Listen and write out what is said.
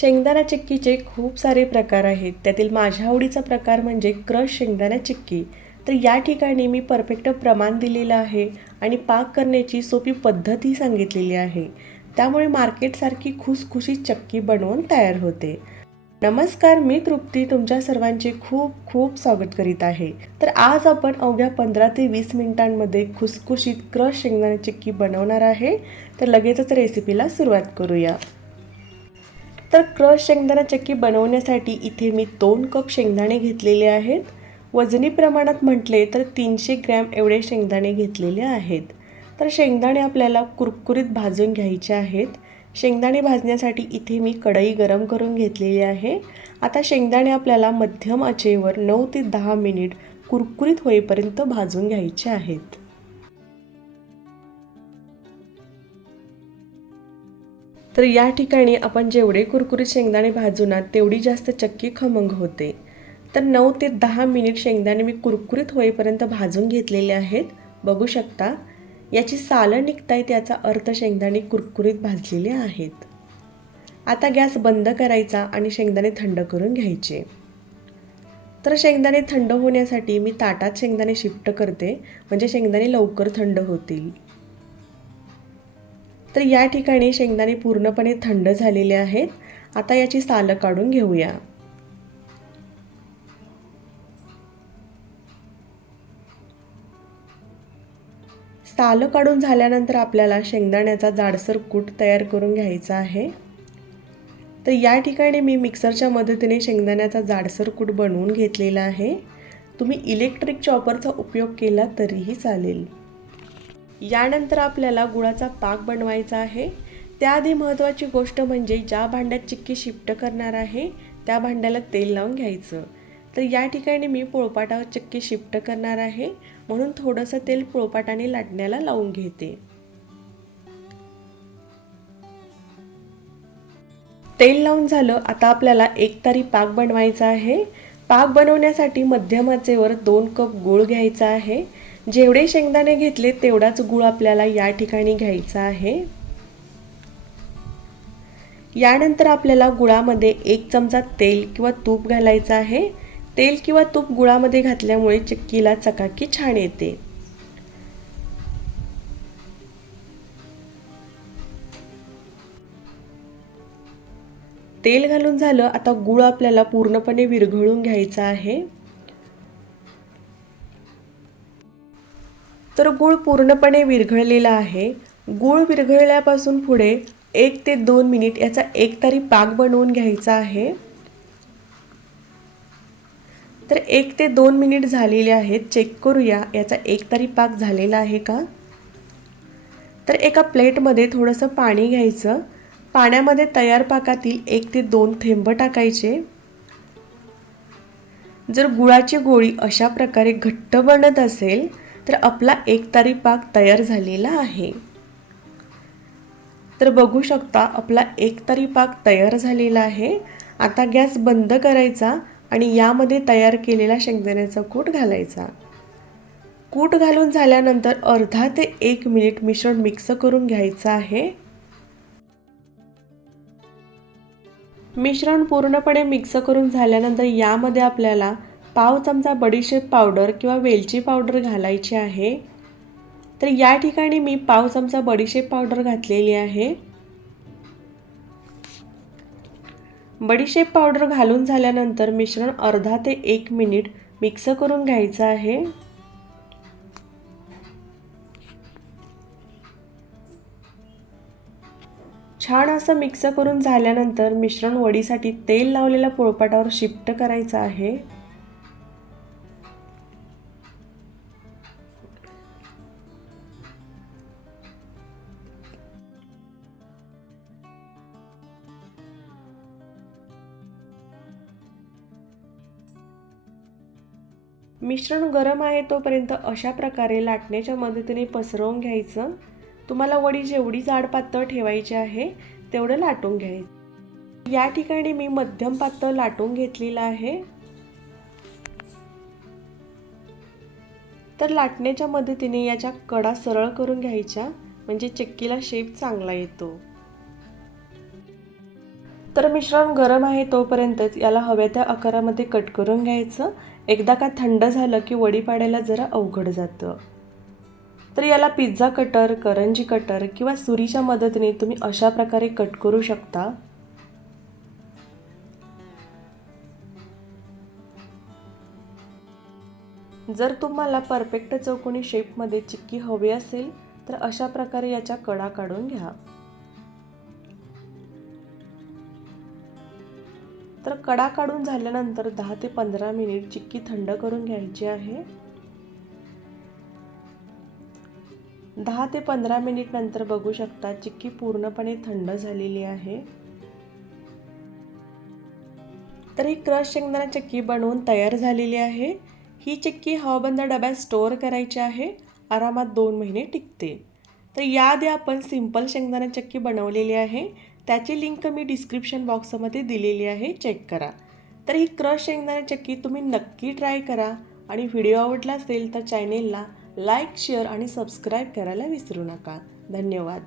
शेंगदाणा चिक्कीचे खूप सारे प्रकार आहेत. त्यातील माझ्या आवडीचा प्रकार म्हणजे क्रश शेंगदाणा चिक्की. तर या ठिकाणी मी परफेक्ट प्रमाण दिलेलं आहे आणि पाक करण्याची सोपी पद्धतही सांगितलेली आहे. त्यामुळे मार्केटसारखी खुसखुशीत चक्की बनवून तयार होते. नमस्कार मी तृप्ती. तुमच्या सर्वांचे खूप खूप स्वागत करीत आहे. तर आज आपण अवघ्या पंधरा ते वीस मिनिटांमध्ये खुसखुशीत क्रश शेंगदाणा चिक्की बनवणार आहे. तर लगेचच रेसिपीला सुरुवात करूया. तर क्रश शेंगदाणा चक्की बनवण्यासाठी इथे मी दोन कप शेंगदाणे घेतलेले आहेत. वजनी प्रमाणात म्हटले तर तीनशे ग्रॅम एवढे शेंगदाणे घेतलेले आहेत. तर शेंगदाणे आपल्याला कुरकुरीत भाजून घ्यायचे आहेत. शेंगदाणे भाजण्यासाठी इथे मी कढई गरम करून घेतलेली आहे. आता शेंगदाणे आपल्याला मध्यम आचेवर नऊ ते दहा मिनिट कुरकुरीत होईपर्यंत भाजून घ्यायचे आहेत. तर या ठिकाणी आपण जेवढे कुरकुरीत शेंगदाणे भाजू ना तेवढी जास्त चक्की खमंग होते. तर नऊ ते दहा मिनिट शेंगदाणे मी कुरकुरीत होईपर्यंत भाजून घेतलेले आहेत. बघू शकता याची सालं निघताय याचा अर्थ शेंगदाणे कुरकुरीत भाजलेले आहेत. आता गॅस बंद करायचा आणि शेंगदाणे थंड करून घ्यायचे. तर शेंगदाणे थंड होण्यासाठी मी ताटात शेंगदाणे शिफ्ट करते म्हणजे शेंगदाणे लवकर थंड होतील. तर या ठिकाणी शेंगदाणे पूर्णपणे थंड झालेले आहेत. आता याची सालं काढून घेऊया. सालं काढून झाल्यानंतर आपल्याला शेंगदाण्याचा जाडसर कूट तयार करून घ्यायचा आहे. तर या ठिकाणी मी मिक्सरच्या मदतीने शेंगदाण्याचा जाडसर कूट बनवून घेतलेला आहे. तुम्ही इलेक्ट्रिक चॉपरचा उपयोग केला तरीही चालेल. यानंतर आपल्याला गुळाचा पाक बनवायचा आहे. त्याआधी महत्त्वाची गोष्ट म्हणजे ज्या भांड्यात चिक्की शिफ्ट करणार आहे त्या भांड्याला तेल लावून घ्यायचं. तर या ठिकाणी मी पोळपाटावर चिक्की शिफ्ट करणार आहे. म्हणून थोडंसं तेल पोळपाटाने लाटण्याला लावून घेते. तेल लावून झालं आता आपल्याला एक तारी पाक बनवायचा आहे. पाक बनवण्यासाठी मध्यम आचेवर दोन कप गूळ घ्यायचा आहे. जेवढे शेंगदाणे घेतले तेवढाच गूळ आपल्याला या ठिकाणी घ्यायचा आहे. यानंतर आपल्याला गुळामध्ये एक चमचा तेल किंवा तूप घालायचं आहे. तेल किंवा तूप गुळामध्ये घातल्यामुळे चिक्कीला चकाकी छान येते. तेल घालून झालं आता गुळ आपल्याला पूर्णपणे विरघळून घ्यायचा आहे. तर गूळ पूर्णपणे विरघळलेला आहे. गूळ विरघळल्यापासून पुढे एक ते दोन मिनिट याचा एक तरी पाक बनवून घ्यायचा आहे. तर एक ते दोन मिनिट झालेले आहेत. चेक करूया याचा एक तरी पाक झालेला आहे का? तर एका प्लेटमध्ये थोडंसं पाणी घ्यायचं. पाण्यामध्ये तयार पाकातील एक ते दोन थेंब टाकायचे. जर गुळाची गोळी अशा प्रकारे घट्ट बनत असेल तर आपला एक तारी पाक तयार झालेला आहे. तर बघू शकता आपला एक तारी पाक तयार झालेला आहे. आता गॅस बंद करायचा आणि यामध्ये तयार केलेला शेंगदाण्याचा कूट घालायचा. कूट घालून झाल्यानंतर अर्धा ते एक मिनिट मिश्रण मिक्स करून घ्यायचं आहे. मिश्रण पूर्णपणे मिक्स करून झाल्यानंतर यामध्ये आपल्याला पाव चमचा बडीशेप पावडर किंवा वेलची पावडर घालायची आहे. तर या ठिकाणी मी पाव चमचा बडीशेप पावडर घातलेली आहे. बडीशेप पावडर घालून झाल्यानंतर मिश्रण अर्धा ते एक मिनिट मिक्स करून घ्यायचं आहे. छान असं मिक्स करून झाल्यानंतर मिश्रण वडीसाठी तेल लावलेल्या पोळपाटावर शिफ्ट करायचं आहे. मिश्रण गरम आहे तोपर्यंत अशा प्रकारे लाटण्याच्या मदतीने पसरवून घ्यायचं. तुम्हाला वडी जेवढी जाड पातळ ठेवायची आहे तेवढं लाटून घ्यायचं. या ठिकाणी मी मध्यम पातळ लाटून घेतलेलं आहे. तर लाटण्याच्या मदतीने याच्या कडा सरळ करून घ्यायच्या म्हणजे चक्कीला शेप चांगला येतो. तर मिश्रण गरम आहे तोपर्यंतच याला हव्या त्या आकारामध्ये कट करून घ्यायचं. एकदा का थंड झालं की वडी पाडायला जरा अवघड जातं. तर याला पिझ्झा कटर करंजी कटर किंवा सुरीच्या मदतीने तुम्ही अशा प्रकारे कट करू शकता. जर तुम्हाला परफेक्ट चौकोनी शेपमध्ये चिक्की हवी असेल तर अशा प्रकारे याच्या कडा काढून घ्या. तर कडा काढून झाल्यानंतर दहा ते पंधरा मिनिट चिक्की थंड करून घ्यायची आहे. दहा ते पंधरा मिनिट नंतर बघू शकता चिक्की पूर्णपणे थंड झालेली आहे. तर ही क्रश शेंगदाणा चिक्की बनवून तयार झालेली आहे. ही चिक्की हवाबंद डब्यात स्टोअर करायची आहे. आरामात दोन महिने टिकते. तर याआधी आपण सिंपल शेंगदाणा चक्की बनवलेली आहे. त्याची लिंक मी डिस्क्रिप्शन बॉक्समध्ये दिलेली आहे चेक करा. तर ही क्रश शेंगदाणा चक्की तुम्ही नक्की ट्राय करा आणि व्हिडिओ आवडला असेल तर चॅनेलला लाईक शेअर आणि सबस्क्राईब करायला विसरू नका. धन्यवाद.